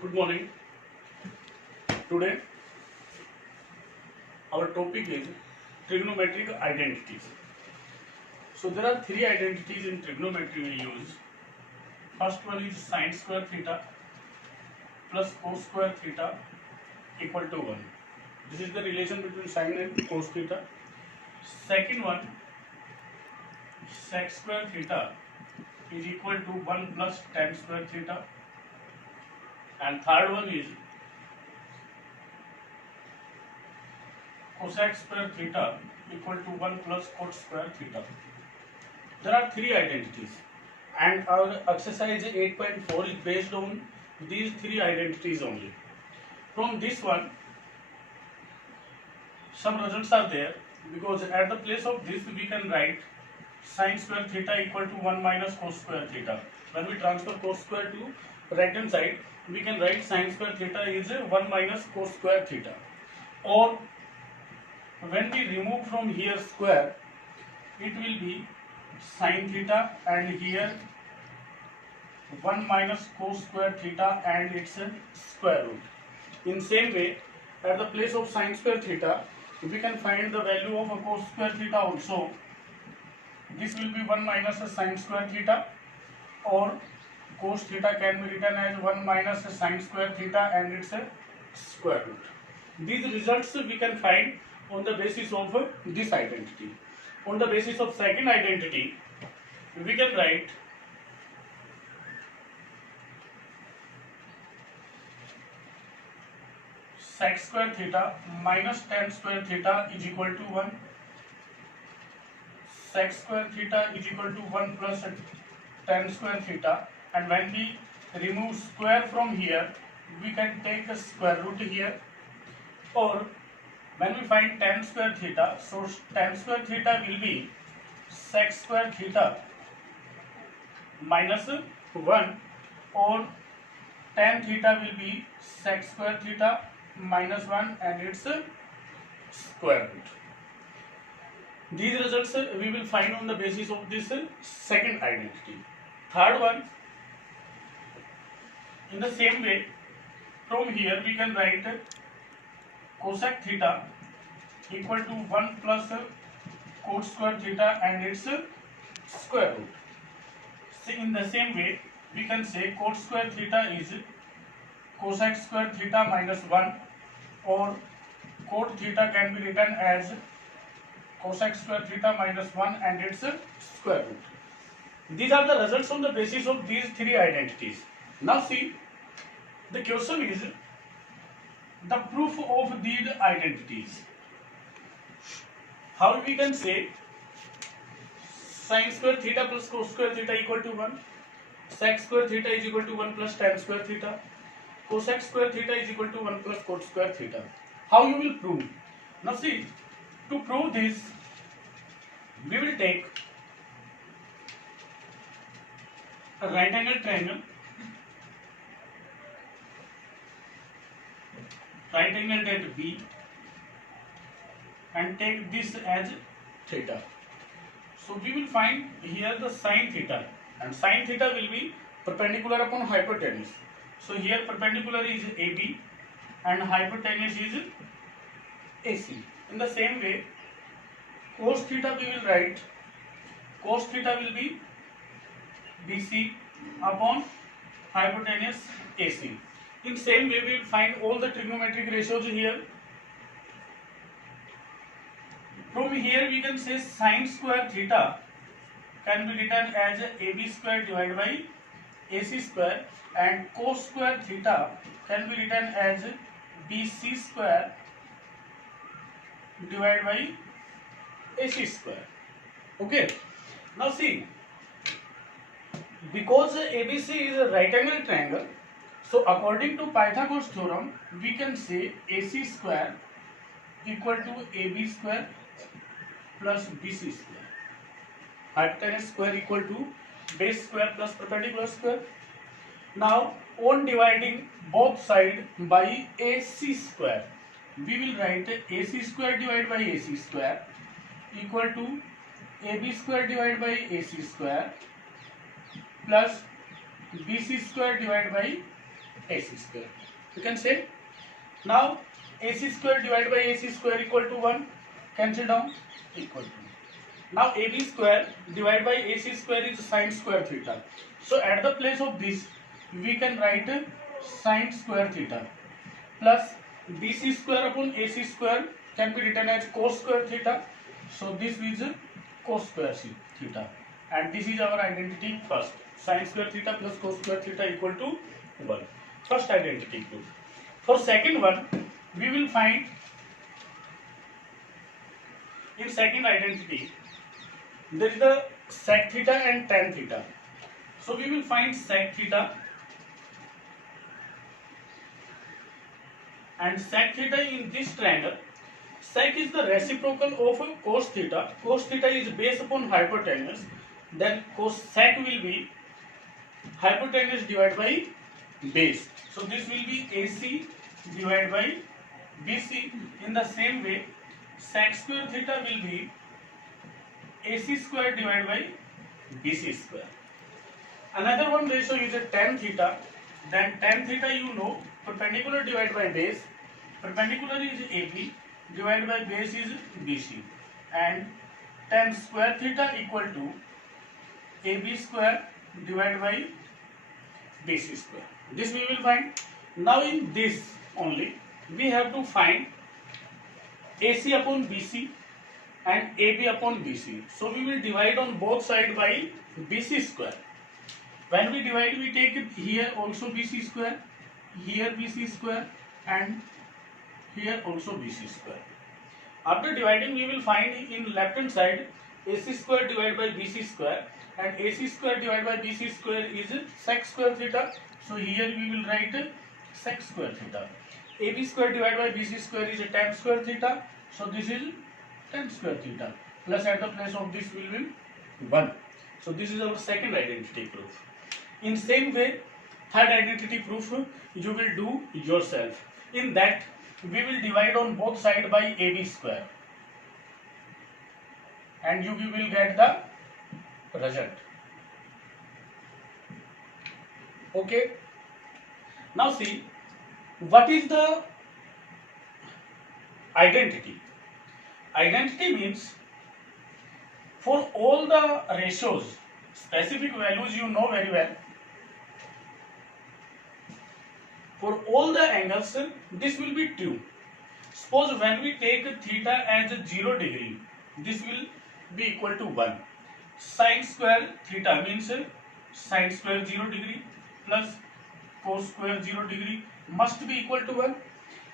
Good morning. Today our topic is trigonometric identities. So there are three identities in trigonometry we use. First one is sine square theta plus cos square theta equal to 1. This is the relation between sine and cos theta. Second one, sec square theta is equal to 1 plus tan square theta. And third one is cosec square theta equal to 1 plus cot square theta. There are three identities and our exercise 8.4 is based on these three identities only. From this one, some results are there because at the place of this we can write sine square theta equal to 1 minus cos square theta. When we transfer cos square to right hand side, we can write sine square theta is 1 minus cos square theta. Or when we remove from here square, it will be sine theta and here 1 minus cos square theta and its square root. In same way, at the place of sine square theta, we can find the value of a cos square theta also. This will be 1 minus sine square theta, or cos theta can be written as 1 minus sine square theta and its square root. These results we can find on the basis of this identity. On the basis of second identity, we can write sec square theta minus tan square theta is equal to 1. Sec square theta is equal to 1 plus tan square theta, and when we remove square from here, we can take a square root here. Or when we find tan square theta, so tan square theta will be sec square theta minus 1, or tan theta will be sec square theta minus 1 and its square root. These results we will find on the basis of this second identity. Third one, in the same way, from here we can write cosec theta equal to 1 plus cot square theta and its square root. So in the same way, we can say cot square theta is cosec square theta minus 1, or cot theta can be written as cosec square theta minus 1 and its square root. These are the results on the basis of these three identities. Now see, the question is the proof of these identities. How we can say sine square theta plus cos square theta equal to 1, sec square theta is equal to 1 plus tan square theta, cosec square theta is equal to 1 plus cot square theta. How you will prove? Now see, to prove this, we will take a right angle triangle, right angle at B, and take this as theta. So we will find here the sine theta, and sine theta will be perpendicular upon hypotenuse. So here perpendicular is AB and hypotenuse is AC. In the same way, cos theta we will write, cos theta will be BC upon hypotenuse AC. In same way, we will find all the trigonometric ratios here. From here we can say sine square theta can be written as AB square divided by AC square, and cos square theta can be written as BC square divided by AC square. Okay. Now see, because ABC is a right angle triangle, so according to Pythagoras theorem, we can say AC square equal to AB square plus BC square. Hypotenuse square equal to base square plus perpendicular square. Now, on dividing both sides by AC square, we will write AC square divided by AC square equal to AB square divided by AC square plus BC square divided by AC square. You can say now AC square divided by AC square equal to 1. Cancel down, equal to. Now AB square divided by AC square is sine square theta. So at the place of this we can write sine square theta plus BC square upon AC square can be written as cos square theta. So this is cos square theta, and this is our identity first. Sine square theta plus cos square theta equal to 1. First identity proof. For second one, we will find in second identity there is the sec theta and tan theta. So we will find sec theta, and sec theta in this triangle. Sec is the reciprocal of cos theta. Cos theta is base upon hypotenuse. Then cos sec will be hypotenuse divided by base. So this will be AC divided by BC. In the same way, sec square theta will be AC square divided by BC square. Another one ratio is a tan theta. Then tan theta you know, perpendicular divided by base. Perpendicular is AB divided by base is BC, and tan square theta equal to AB square divided by BC square. This we will find. Now in this only we have to find AC upon BC and AB upon BC. So we will divide on both sides by BC square. When we divide, we take it here also BC square, here BC square, and here also BC square. After dividing, we will find in left hand side AC square divided by BC square, and AC square divided by BC square is sec square theta. So here we will write sec square theta. AB square divided by BC square is a tan square theta. So this is tan square theta. Plus at the place of this will be 1. So this is our second identity proof. In same way, third identity proof you will do yourself. In that, we will divide on both sides by AB square, and you will get the result. Okay. Now see, what is the identity? Identity means for all the ratios, specific values you know very well. For all the angles, this will be true. Suppose when we take theta as 0 degree, this will be equal to 1. Sin square theta means sin square 0 degree plus cos square 0 degree must be equal to 1.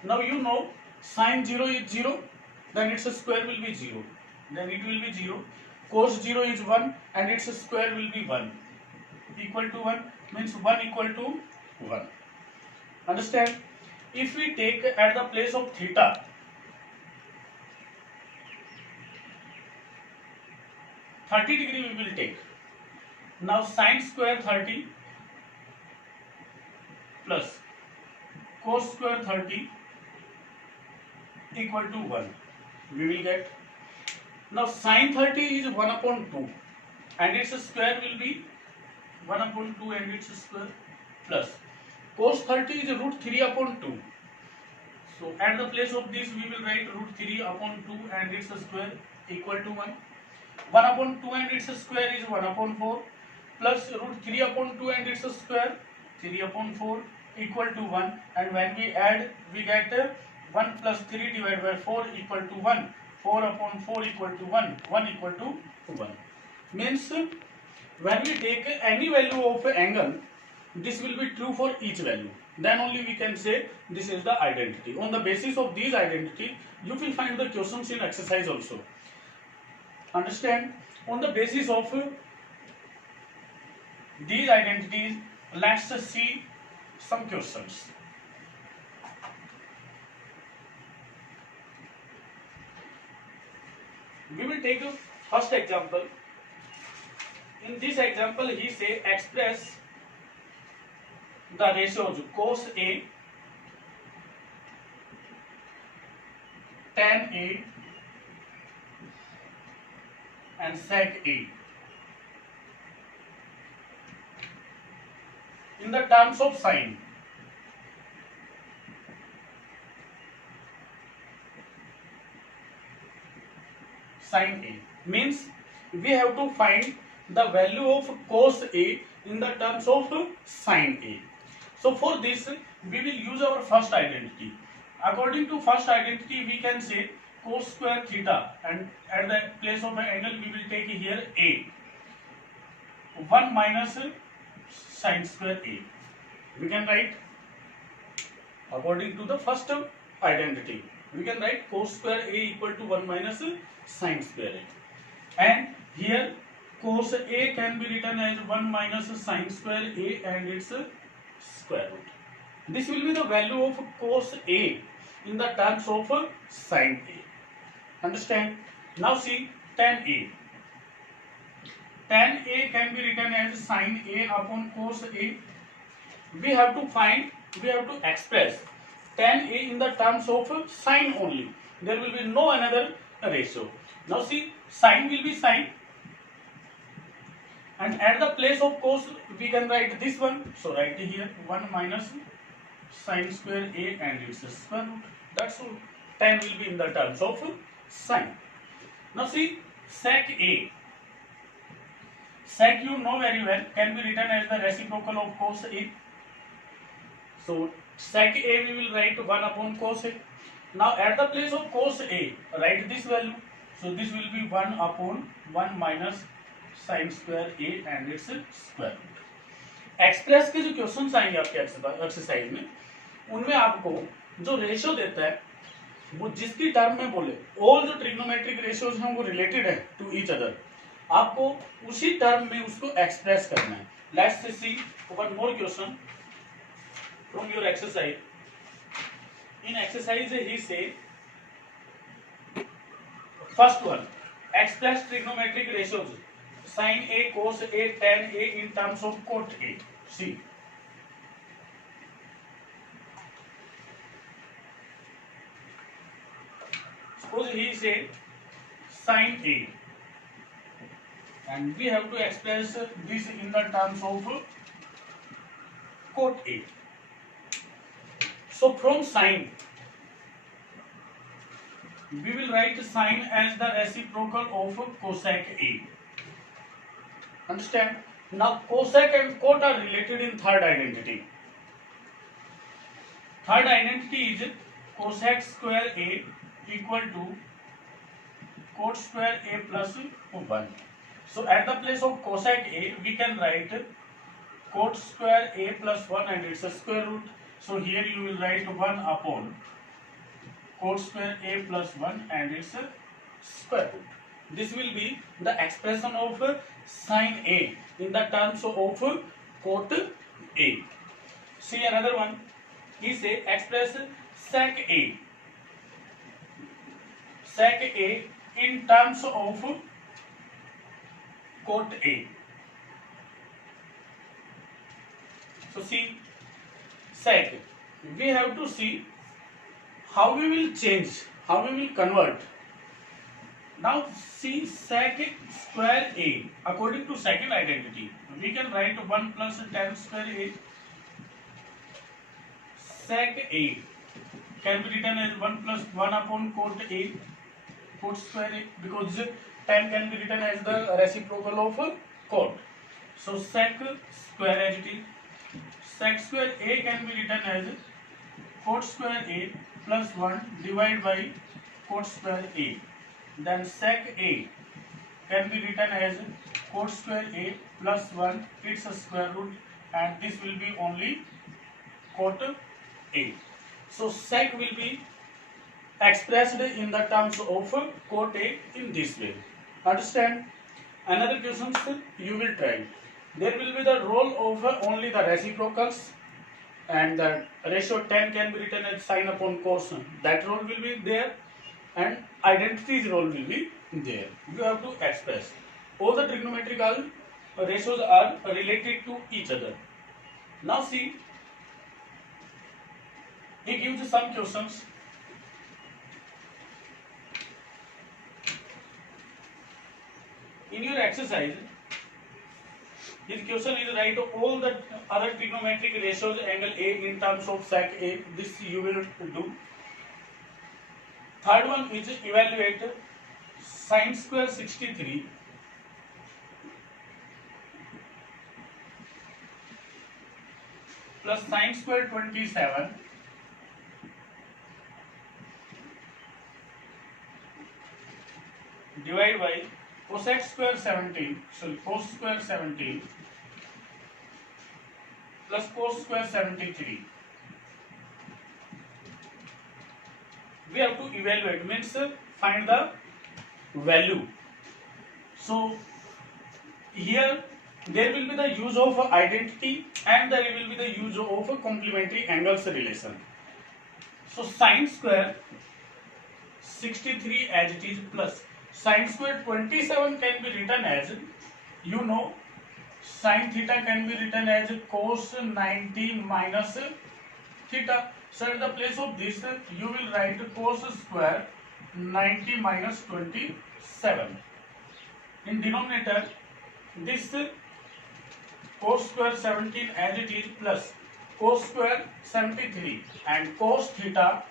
Now you know sin 0 is 0, then its square will be 0. Then it will be 0. Cos 0 is 1 and its square will be 1. Equal to 1 means 1 equal to 1. Understand? If we take at the place of theta, degree we will take. Now sin square 30 plus cos square 30 equal to 1. We will get. Now sin 30 is 1 upon 2 and its square will be 1 upon 2 and its square plus cos 30 is root 3 upon 2. So at the place of this we will write root 3 upon 2 and its square equal to 1. 1 upon 2 and its square is 1 upon 4 plus root 3 upon 2 and its square 3 upon 4 equal to 1, and when we add we get 1 plus 3 divided by 4 equal to 1. 4 upon 4 equal to 1. 1 equal to 1. Means when we take any value of an angle, this will be true for each value. Then only we can say this is the identity. On the basis of these identity, you will find the questions in exercise also. Understand? On the basis of these identities, let's see some questions. We will take a first example. In this example, he say express the ratios cos A, tan A, and sec A in the terms of sine. sine A. Means we have to find the value of cos A in the terms of sine A. So for this we will use our first identity. According to first identity we can say cos square theta, and at the place of an angle we will take here A, 1 minus sine square A. We can write according to the first identity, we can write cos square A equal to 1 minus sine square A, and here cos A can be written as 1 minus sine square A and its square root. This will be the value of cos A in the terms of sine A. Understand? Now see tan A. Tan A can be written as sine A upon cos A. We have to express tan A in the terms of sine only. There will be no another ratio. Now see, sine will be sine, and at the place of cos we can write this one. So write here 1 minus sine square A and its square root. That's all. Tan will be in the terms of sine. Now see sec A. Sec you know very well can be written as the reciprocal of cos A. So sec A we will write 1 upon cos A. Now at the place of cos A write this value. So this will be 1 upon 1 minus sine square A and its square root. Express के जो questions आएंगे आपके exercise में, उनमें आपको जो ratio देता है वो जिसकी टर्म में बोले, ऑल जो ट्रिग्नोमेट्रिक रेशियोज हैं वो रिलेटेड है टू ईच अदर, आपको उसी टर्म में उसको एक्सप्रेस करना है. Let's see one more question from your exercise. इन एक्सरसाइज ही से first one, express trigonometric ratios sin A, cos A, tan A in terms of cot A. See. Suppose he say sin A, and we have to express this in the terms of cot A. So from sin, we will write sin as the reciprocal of cosec A. Understand? Now cosec and cot are related in third identity. Third identity is cosec square A equal to cot square A plus 1. So at the place of cosec A we can write cot square A plus 1 and its square root. So here you will write 1 upon cot square A plus 1 and its square root. This will be the expression of sin A in the terms of cot A. See another one. He say express sec A. Sec A in terms of cot A. So see sec. We have to see how we will change, how we will convert. Now see sec square A according to second identity we can write 1 plus tan square A. Sec A can be written as 1 plus 1 upon cot A, cot square A, because tan can be written as the reciprocal of cot. So sec square as it is. Sec square A can be written as cot square A plus 1 divided by cot square A. Then sec A can be written as cot square A plus 1 its square root, and this will be only cot A. So sec will be expressed in the terms of cot A in this way. Understand? Another question you will try. There will be the role of only the reciprocals, and the ratio tan can be written as sin upon cos. That role will be there, and identity's role will be there. You have to express. All the trigonometrical ratios are related to each other. Now see, he gives some questions. In your exercise, his question is write all the other trigonometric ratios angle A in terms of sec A. This you will do. Third one is evaluate sin square 63 plus sin square 27 divided by cosec square 17, cos square 17 plus cos square 73. We have to evaluate, means find the value. So here there will be the use of identity and there will be the use of complementary angles relation. So sin square 63 as it is plus sin square 27 can be written as, you know, sin theta can be written as cos 90 minus theta. So at the place of this you will write cos square 90 minus 27. In denominator this cos square 17 as it is plus cos square 73 and cos theta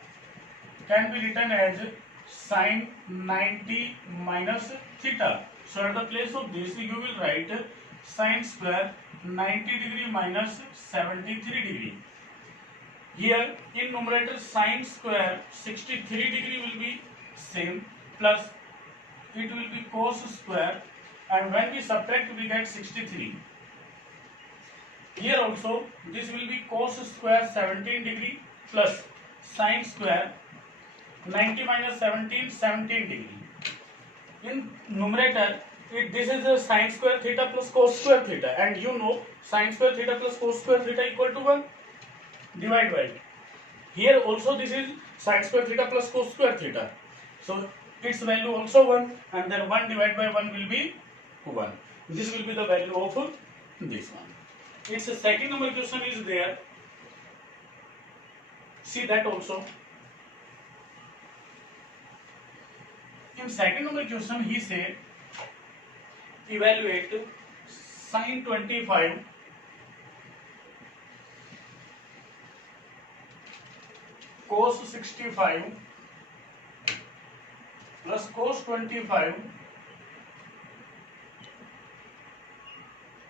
can be written as sin 90 minus theta. So at the place of this you will write sin square 90 degree minus 73 degree. Here in numerator sin square 63 degree will be same plus it will be cos square, and when we subtract we get 63. Here also this will be cos square 17 degree plus sin square 90 minus 17 degree. In numerator this is a sin square theta plus cos square theta, and you know sin square theta plus cos square theta equal to 1 divided by. Here also this is sin square theta plus cos square theta. So its value also 1, and then 1 divided by 1 will be 1. This will be the value of this one. Its second number question is there. See that also. In second number question he said evaluate sin 25 cos 65 plus cos 25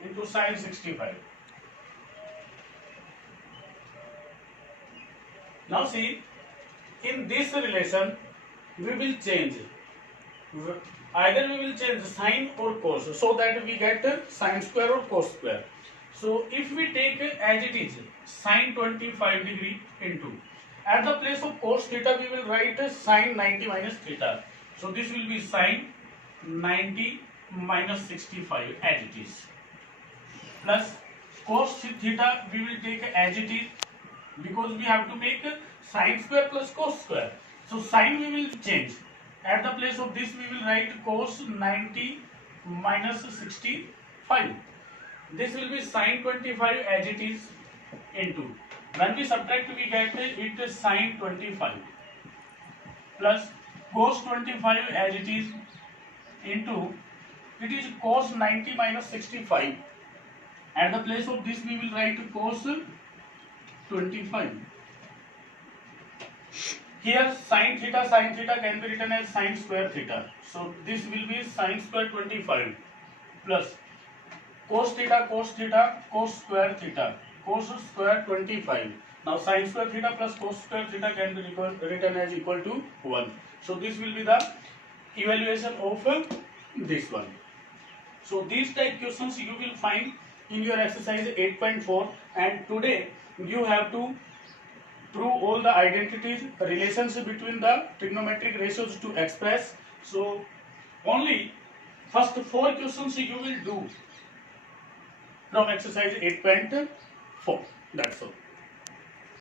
into sin 65. Now see, in this relation we will change, either we will change sin or cos, so that we get sin square or cos square. So if we take as it is sin 25 degree into, at the place of cos theta we will write sin 90 minus theta. So this will be sin 90 minus 65 as it is, plus cos theta we will take as it is, because we have to make sin square plus cos square. So sin we will change. At the place of this we will write cos 90 minus 65. This will be sin 25 as it is into, when we subtract we get it is sin 25 plus cos 25 as it is into, it is cos 90 minus 65. At the place of this we will write cos 25. Here sin theta can be written as sin square theta. So this will be sin square 25 plus cos theta cos square theta, cos square 25. Now sin square theta plus cos square theta can be written as equal to 1. So this will be the evaluation of this one. So these type questions you will find in your exercise 8.4, and today you have to prove all the identities, relations between the trigonometric ratios to express. So only first 4 questions you will do from exercise 8.4. That's all.